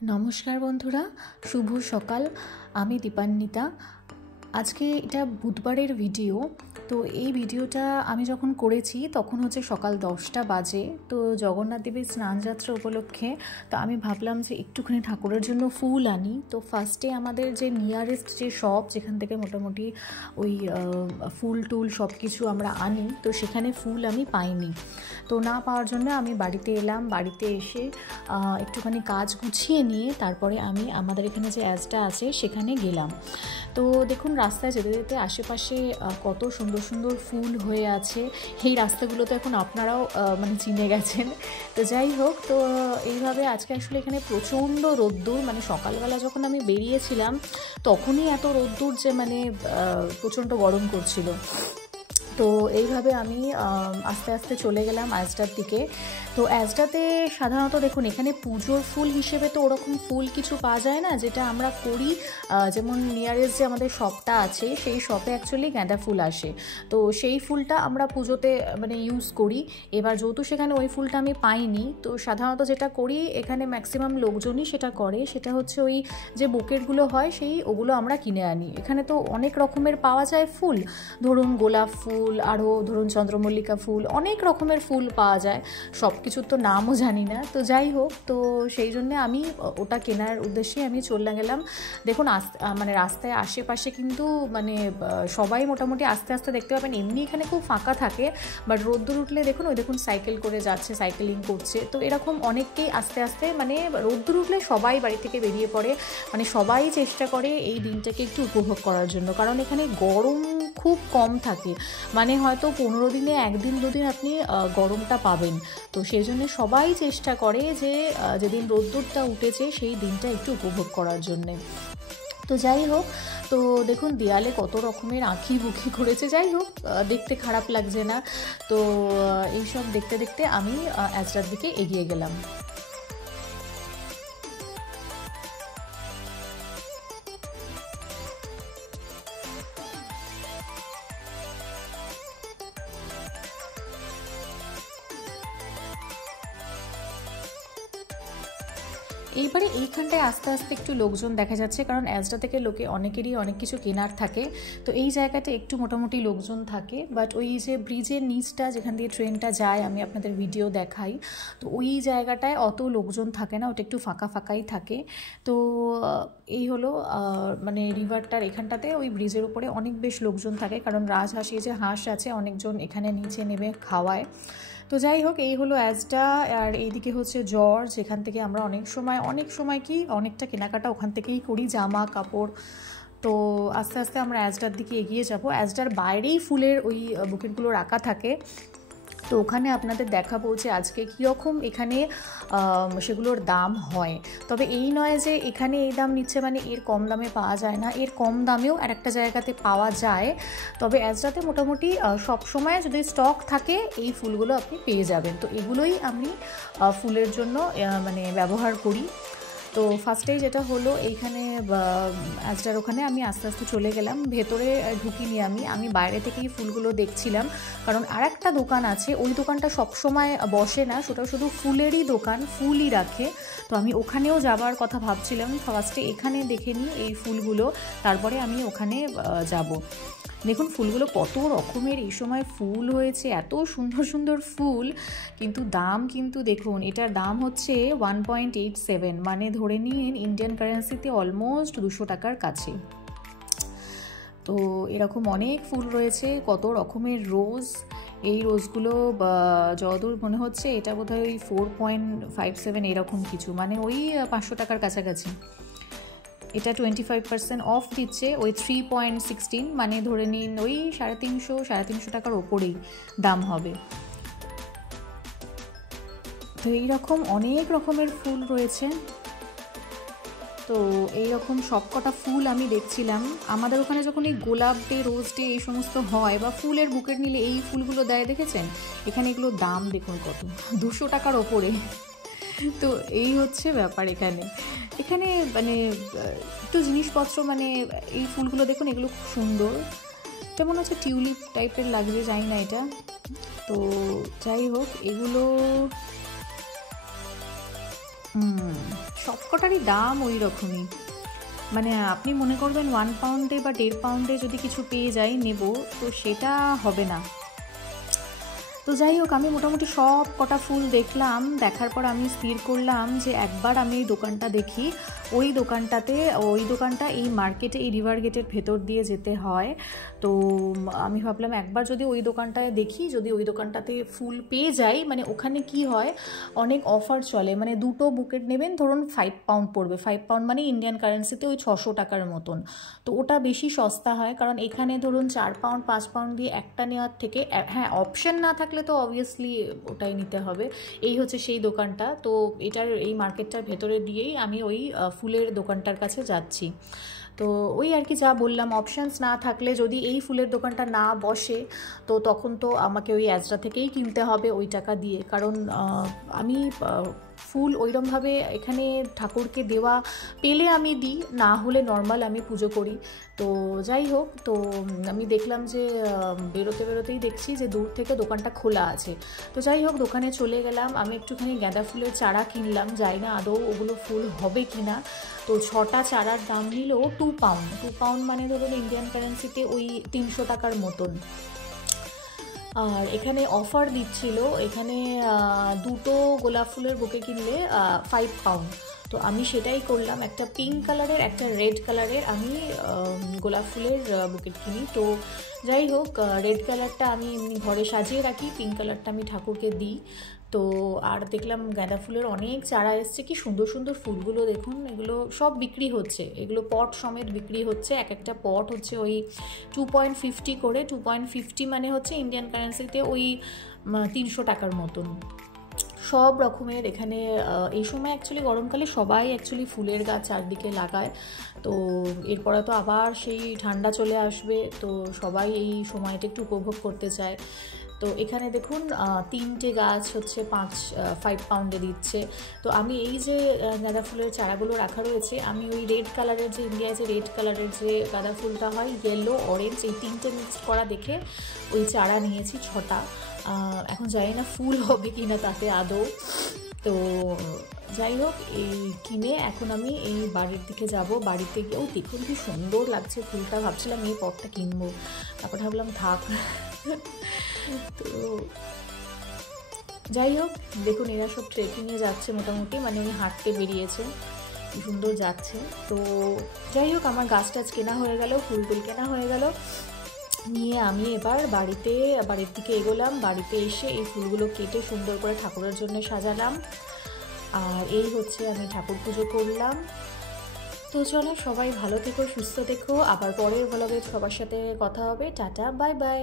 नमस्कार बंधुरा शुभ सकाल आमी दीपान्विता আজকে এটা বুধবারের ভিডিও। তো এই ভিডিওটা আমি যখন করেছি তখন হচ্ছে সকাল 10টা বাজে। তো জগন্নাথ দেবের স্নানযাত্রা উপলক্ষে তো আমি ভাবলাম যে একটুখানি ঠাকুরের জন্য ফুল আনি। তো ফার্স্টে আমাদের যে নিয়ারেস্ট যে শপ যেখান থেকে মোটামুটি ওই ফুল টুল সব কিছু আমরা আনি, তো সেখানে ফুল আমি পাইনি। তো না পাওয়ার জন্য আমি বাড়িতে এলাম। বাড়িতে এসে একটুখানি কাজ গুছিয়ে নিয়ে তারপরে আমি আমাদের এখানে যে অ্যাজটা আছে সেখানে গেলাম। তো দেখুন রাস্তায় যেতে যেতে আশেপাশে কত সুন্দর সুন্দর ফুল হয়ে আছে। এই রাস্তাগুলো তো এখন আপনারাও মানে চিনে গেছেন। তো যাই হোক, তো এইভাবে আজকে আসলে এখানে প্রচণ্ড রোদ্দুর, মানে সকালবেলা যখন আমি বেরিয়েছিলাম তখনই এত রোদ্দুর যে মানে প্রচণ্ড গরম করছিল। তো এইভাবে আমি আস্তে আস্তে চলে গেলাম অ্যাজটার দিকে। তো অ্যাজটাতে সাধারণত দেখুন এখানে পুজোর ফুল হিসেবে তো ওরকম ফুল কিছু পাওয়া যায় না, যেটা আমরা করি। যেমন নিয়ারেস্ট যে আমাদের শপটা আছে সেই শপে অ্যাকচুয়ালি গাঁদা ফুল আসে, তো সেই ফুলটা আমরা পুজোতে মানে ইউজ করি। এবার যেহেতু সেখানে ওই ফুলটা আমি পাইনি, তো সাধারণত যেটা করি এখানে ম্যাক্সিমাম লোকজনই সেটা করে, সেটা হচ্ছে ওই যে বুকেটগুলো হয় সেই ওগুলো আমরা কিনে আনি। এখানে তো অনেক রকমের পাওয়া যায় ফুল, ধরুন গোলাপ ফুল, আরও ধরুন চন্দ্রমল্লিকা ফুল, অনেক রকমের ফুল পাওয়া যায়। সব কিছুর তো নামও জানি না। তো যাই হোক, তো সেই জন্যে আমি ওটা কেনার উদ্দেশ্যে আমি চলে গেলাম। দেখুন মানে রাস্তায় আশেপাশে কিন্তু মানে সবাই মোটামুটি আস্তে আস্তে দেখতে পাবেন। এমনি এখানে খুব ফাঁকা থাকে, বাট রোদ্দুর উঠলে দেখুন ওই দেখুন সাইকেল করে যাচ্ছে, সাইকেলিং করছে। তো এরকম অনেককেই আস্তে আস্তে মানে রোদ্দুর উঠলে সবাই বাড়ি থেকে বেরিয়ে পড়ে, মানে সবাই চেষ্টা করে এই দিনটাকে একটু উপভোগ করার জন্য, কারণ এখানে গরম খুব কম থাকে। মানে হয়তো 15 দিনে একদিন দুদিন আপনি গরমটা পাবেন। তো সেই জন্য সবাই চেষ্টা করে যে যেদিন রোদ্দুরটা উঠেছে সেই দিনটা একটু উপভোগ করার জন্যে। তো যাই হোক, তো দেখুন দেয়ালে কত রকমের আঁখি বুকি করেছে। যাই হোক, দেখতে খারাপ লাগছে না। তো এইসব দেখতে দেখতে আমি অ্যাজটার দিকে এগিয়ে গেলাম। এইবারে এইখানটায় আস্তে আস্তে একটু লোকজন দেখা যাচ্ছে, কারণ অ্যাজটা থেকে অনেকেরই অনেক কিছু কেনার থাকে। তো এই জায়গাটা একটু মোটামুটি লোকজন থাকে, বাট ওই যে ব্রিজের নিচটা যেখান দিয়ে ট্রেনটা যায় আমি আপনাদের ভিডিও দেখাই, তো ওই জায়গাটায় অত লোকজন থাকে না, ওটা একটু ফাঁকা ফাঁকাই থাকে। তো এই হলো মানে রিভারটার এখানটাতে ওই ব্রিজের উপরে অনেক বেশ লোকজন থাকে, কারণ রাজহাঁস এই যে হাঁস আছে অনেকজন এখানে নিচে নেমে খাওয়ায়। তো যাই হোক, এই হলো অ্যাজটা। আর এইদিকে হচ্ছে জর্জ, যেখান থেকে আমরা অনেক সময় কি অনেকটা কেনাকাটা ওখান থেকেই করি, জামা কাপড়। তো আস্তে আস্তে আমরা অ্যাজটার দিকে এগিয়ে যাব। অ্যাজটার বাইরেই ফুলের ওই বুকেটগুলো রাখা থাকে, তো ওখানে আপনাদের দেখাবো যে আজকে কীরকম এখানে সেগুলোর দাম হয়। তবে এই নয় যে এখানে এই দাম নিচ্ছে মানে এর কম দামে পাওয়া যায় না, এর কম দামেও আর একটা জায়গাতে পাওয়া যায়। তবে অ্যাজটাতে মোটামুটি সব সময় যদি স্টক থাকে এই ফুলগুলো আপনি পেয়ে যাবেন। তো এগুলোই আমি ফুলের জন্য মানে ব্যবহার করি। তো ফার্স্টেই যেটা হলো এইখানে অ্যাজটার ওখানে আমি আস্তে আস্তে চলে গেলাম, ভেতরে ঢুকিনি আমি বাইরে থেকেই ফুলগুলো দেখছিলাম। কারণ আর একটা দোকান আছে, ওই দোকানটা সবসময় বসে না, সেটা শুধু ফুলেরই দোকান, ফুলই রাখে। তো আমি ওখানেও যাবার কথা ভাবছিলাম। ফার্স্টে এখানে দেখে নিই এই ফুলগুলো, তারপরে আমি ওখানে যাব। দেখুন ফুলগুলো কত রকমের এই সময় ফুল হয়েছে, এত সুন্দর সুন্দর ফুল। কিন্তু দাম কিন্তু দেখুন, এটার দাম হচ্ছে 1.87, মানে ধরে নিন ইন্ডিয়ান কারেন্সিতে অলমোস্ট 200 টাকার কাছে। তো এরকম অনেক ফুল রয়েছে, কত রকমের রোজ। এই রোজগুলো যতদূর মনে হচ্ছে এটা বোধহয় ওই 4.57 এরকম কিছু, মানে ওই 500 টাকার কাছাকাছি। এটা 25% অফ দিচ্ছে, ওই 3.16, মানে ধরে নিন ওই 350 টাকার ওপরেই দাম হবে। তো এইরকম অনেক রকমের ফুল রয়েছে। তো এইরকম সব কটা ফুল আমি দেখছিলাম। আমাদের ওখানে যখন এই গোলাপ ডে, রোজ ডে এই সমস্ত হয় বা ফুলের বুকেট নিলে এই ফুলগুলো দেয়, দেখেছেন? এখানে এগুলোর দাম দেখুন কত, 200 টাকার ওপরে। তো এই হচ্ছে ব্যাপার এখানে। এখানে মানে একটু জিনিসপত্র, মানে এই ফুলগুলো দেখুন, এগুলো খুব সুন্দর, যেমন হচ্ছে টিউলিপ টাইপের লাগছে, জানি না এটা। তো যাই হোক, এগুলো সবকটারই দাম ওই রকমই, মানে আপনি মনে করবেন 1 পাউন্ডে বা 1.5 পাউন্ডে যদি কিছু পেয়ে যাই নেব, তো সেটা হবে না। তো যাই হোক, আমি মোটামুটি সব কটা ফুল দেখলাম। দেখার পর আমি স্থির করলাম যে একবার আমি এই দোকানটা দেখি। ওই দোকানটা এই মার্কেটে, এই রিভার গেটের ভেতর দিয়ে যেতে হয়। তো আমি ভাবলাম একবার যদি ওই দোকানটায় দেখি, যদি ওই দোকানটাতে ফুল পেয়ে যাই, মানে ওখানে কি হয় অনেক অফার চলে, মানে 2টো বুকেট নেবেন ধরুন 5 পাউন্ড পড়বে, 5 পাউন্ড মানে ইন্ডিয়ান কারেন্সিতে ওই 600 টাকার মতন। তো ওটা বেশি সস্তা হয়, কারণ এখানে ধরুন 4 পাউন্ড 5 পাউন্ড দিয়ে একটা নেওয়ার থেকে, হ্যাঁ অপশন না থাকলে তো অবভিয়াসলি ওটাই নিতে হবে। এই হচ্ছে সেই দোকানটা। তো এই মার্কেটটার ভেতরে দিয়েই আমি ওই ফুলের দোকানটার কাছে যাচ্ছি। তো ওই আর কি, যা বললাম, অপশানস না থাকলে যদি এই ফুলের দোকানটা না বসে, তো তখন তো আমাকে ওই অ্যাজরা থেকেই কিনতে হবে ওই টাকা দিয়ে। কারণ আমি ফুল ওইরকমভাবে এখানে ঠাকুরকে দেওয়া পেলে আমি দিই, না হলে নর্মাল আমি পুজো করি। তো যাই হোক, তো আমি দেখলাম যে বেরোতেই দেখছি যে দূর থেকে দোকানটা খোলা আছে। তো যাই হোক, দোকানে চলে গেলাম। আমি একটুখানি গাঁদা ফুলের চারা কিনলাম, যাই না আদৌ ওগুলো ফুল হবে কি না। তো 6টা চারার দাম নিল 2 পাউন্ড। 2 পাউন্ড মানে ধরুন ইন্ডিয়ান কারেন্সিতে ওই 300 টাকার মতন। আর এখানে অফার দিচ্ছিল, এখানে 2টো গোলাপ ফুলের বুকে কিনলে 5 পাউন্ড। তো আমি সেটাই করলাম, একটা পিঙ্ক কালারের একটা রেড কালারের আমি গোলাপ ফুলের বুকেট কিনি। তো যাই হোক, রেড কালারটা আমি এমনি ঘরে সাজিয়ে রাখি, পিঙ্ক কালারটা আমি ঠাকুরকে দিই। তো আর দেখলাম গাঁদা ফুলের অনেক চারা এসছে, কি সুন্দর সুন্দর ফুলগুলো দেখুন, এগুলো সব বিক্রি হচ্ছে, এগুলো পট সমেত বিক্রি হচ্ছে। এক একটা পট হচ্ছে ওই 2.50 করে, 2.50 মানে হচ্ছে ইন্ডিয়ান কারেন্সিতে ওই 300 টাকার মতন। সব রকমের এখানে এই সময় অ্যাকচুয়ালি গরমকালে সবাই অ্যাকচুয়ালি ফুলের গাছ চারদিকে লাগায়। তো এরপরে তো আবার সেই ঠান্ডা চলে আসবে, তো সবাই এই সময়টা একটু উপভোগ করতে চায়। তো এখানে দেখুন 3টে গাছ হচ্ছে 5 পাউন্ডে দিচ্ছে। তো আমি এই যে গাঁদা ফুলের চারাগুলো রাখা রয়েছে, আমি ওই রেড কালারের যে ইন্ডিয়ায় যে রেড কালারের যে গাঁদা ফুলটা হয়, ইয়েলো অরেঞ্জ এই 3টে মিক্সড করা দেখে ওই চারা নিয়েছি 6টা। এখন জানি না ফুল হবে কি না তাতে আদৌ। তো যাই হোক, এই কিনে এখন আমি এই বাড়ির দিকে যাব। বাড়িতে গিয়েও দেখুন কি সুন্দর লাগছে ফুলটা, ভাবছিলাম এই পটটা কিনবো, তারপর ভাবলাম থাক। তো যাই হোক, দেখুন এরা সব ট্রেকিংয়ে যাচ্ছে মোটামুটি, মানে উনি হাঁটতে বেরিয়েছে, কি সুন্দর যাচ্ছে। তো যাই হোক, আমার গাছ টাছ কেনা হয়ে গেল, ফুল টুল কেনা হয়ে গেল, নিয়ে আমি এবার বাড়ির দিকে এগোলাম। বাড়িতে এসে এই ফুলগুলো কেটে সুন্দর করে ঠাকুরের জন্য সাজালাম। আর এই হচ্ছে আমি ঠাকুর পুজো করলাম। তো চলো, সবাই ভালো থেকো, সুস্থ থেকো, আবার পরের ব্লগে সবার সাথে কথা হবে। Tata, bye bye.